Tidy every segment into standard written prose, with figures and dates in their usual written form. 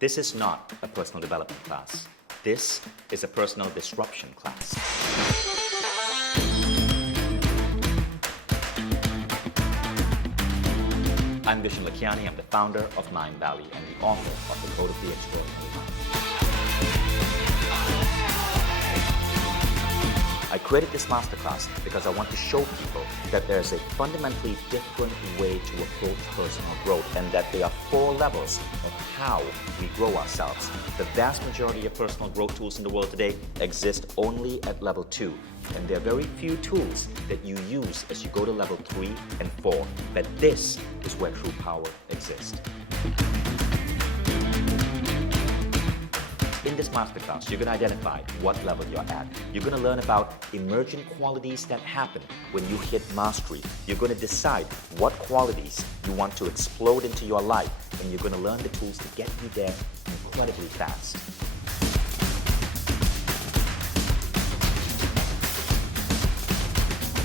This is not a personal development class. This is a personal disruption class. I'm Vishen Lakhiani. I'm the founder of Mindvalley and the author of The Code of the Extraordinary Mind. I created this masterclass because I want to show people that there's a fundamentally different way to approach personal growth and that there are 4 levels of how we grow ourselves. The vast majority of personal growth tools in the world today exist only at level 2, and there are very few tools that you use as you go to level 3 and 4. But this is where true power exists. In this masterclass, you're going to identify what level you're at. You're going to learn about emergent qualities that happen when you hit mastery. You're going to decide what qualities you want to explode into your life, and you're going to learn the tools to get you there incredibly fast.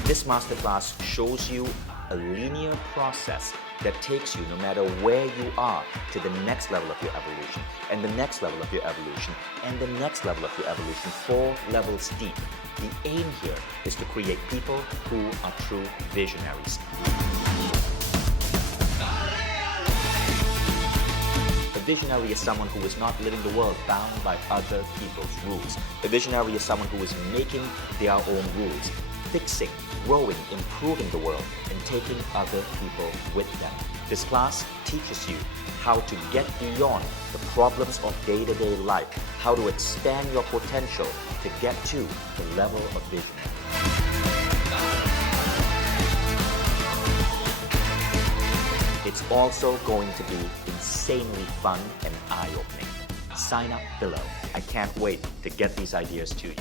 This masterclass shows you a linear process that takes you, no matter where you are, to the next level of your evolution, and the next level of your evolution, and the next level of your evolution, 4 levels deep. The aim here is to create people who are true visionaries. A visionary is someone who is not living the world bound by other people's rules. A visionary is someone who is making their own rules, fixing, growing, improving the world, and taking other people with them. This class teaches you how to get beyond the problems of day-to-day life, how to expand your potential to get to the level of vision. It's also going to be insanely fun and eye-opening. Sign up below. I can't wait to get these ideas to you.